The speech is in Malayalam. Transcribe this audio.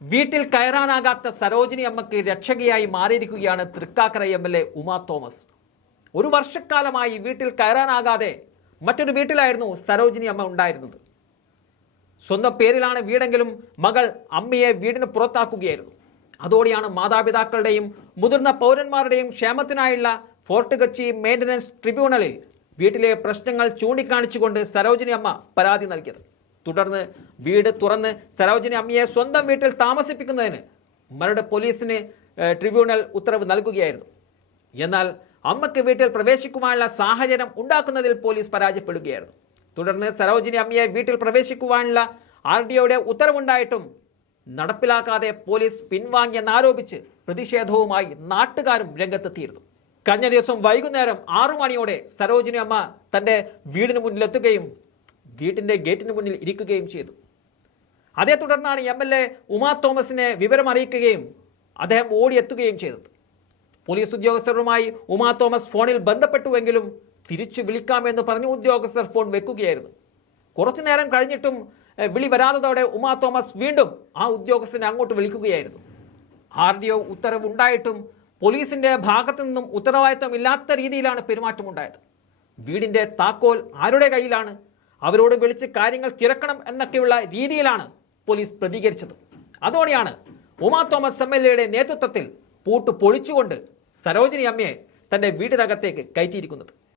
വീട്ടിൽ കയറാനാകാത്ത സരോജിനി അമ്മയ്ക്ക് രക്ഷകയായി മാറിയിരിക്കുകയാണ് Thrikkakara M L A Uma Thomas. ഒരു വർഷക്കാലമായി വീട്ടിൽ കയറാനാകാതെ മറ്റൊരു വീട്ടിലായിരുന്നു സരോജിനി അമ്മ ഉണ്ടായിരുന്നത്. സ്വന്തം പേരിലാണ് വീടെങ്കിലും മകൾ അമ്മയെ വീടിന് പുറത്താക്കുകയായിരുന്നു. അതോടെയാണ് മാതാപിതാക്കളുടെയും മുതിർന്ന പൗരന്മാരുടെയും ക്ഷേമത്തിനായുള്ള ഫോർട്ട് കൊച്ചി മെയിന്റനൻസ് ട്രിബ്യൂണലിൽ വീട്ടിലെ പ്രശ്നങ്ങൾ ചൂണ്ടിക്കാണിച്ചുകൊണ്ട് സരോജിനി അമ്മ പരാതി നൽകിയത്. തുടർന്ന് വീട് തുറന്ന് സരോജിനി അമ്മയെ സ്വന്തം വീട്ടിൽ താമസിപ്പിക്കുന്നതിന് മരട് പോലീസിന് ട്രിബ്യൂണൽ ഉത്തരവ് നൽകുകയായിരുന്നു. എന്നാൽ അമ്മയ്ക്ക് വീട്ടിൽ പ്രവേശിക്കുവാനുള്ള സാഹചര്യം ഉണ്ടാക്കുന്നതിൽ പോലീസ് പരാജയപ്പെടുകയായിരുന്നു. തുടർന്ന് സരോജിനി അമ്മയെ വീട്ടിൽ പ്രവേശിക്കുവാനുള്ള ആർ ഡി ഒയുടെ ഉത്തരവുണ്ടായിട്ടും നടപ്പിലാക്കാതെ പോലീസ് പിൻവാങ്ങിയെന്നാരോപിച്ച് പ്രതിഷേധവുമായി നാട്ടുകാരും രംഗത്തെത്തിയിരുന്നു. കഴിഞ്ഞ ദിവസം വൈകുന്നേരം ആറു മണിയോടെ സരോജിനി അമ്മ തന്റെ വീടിന് മുന്നിലെത്തുകയും വീട്ടിന്റെ ഗേറ്റിന് മുന്നിൽ ഇരിക്കുകയും ചെയ്തു. അതേ തുടർന്നാണ് എം എൽ എ ഉമാ തോമസിനെ വിവരം അറിയിക്കുകയും അദ്ദേഹം ഓടിയെത്തുകയും ചെയ്തത്. പോലീസ് ഉദ്യോഗസ്ഥരുമായി ഉമാ തോമസ് ഫോണിൽ ബന്ധപ്പെട്ടുവെങ്കിലും തിരിച്ചു വിളിക്കാമെന്ന് പറഞ്ഞ് ഉദ്യോഗസ്ഥർ ഫോൺ വെക്കുകയായിരുന്നു. കുറച്ചു നേരം കഴിഞ്ഞിട്ടും വിളി വരാത്തതോടെ ഉമാ തോമസ് വീണ്ടും ആ ഉദ്യോഗസ്ഥനെ അങ്ങോട്ട് വിളിക്കുകയായിരുന്നു. ആർ ഡി ഒ ഉത്തരവുണ്ടായിട്ടും പോലീസിന്റെ ഭാഗത്തു നിന്നും ഉത്തരവാദിത്തമില്ലാത്ത രീതിയിലാണ് പെരുമാറ്റമുണ്ടായത്. വീടിന്റെ താക്കോൽ ആരുടെ കയ്യിലാണ്? അവരോട് വിളിച്ച് കാര്യങ്ങൾ തിരക്കണം എന്നൊക്കെയുള്ള രീതിയിലാണ് പോലീസ് പ്രതികരിച്ചത്. അതോടെയാണ് ഉമാ തോമസ് എം എൽ എയുടെ നേതൃത്വത്തിൽ പൂട്ട് പൊളിച്ചുകൊണ്ട് സരോജിനി അമ്മയെ തന്റെ വീടിനകത്തേക്ക് കയറ്റിയിരിക്കുന്നത്.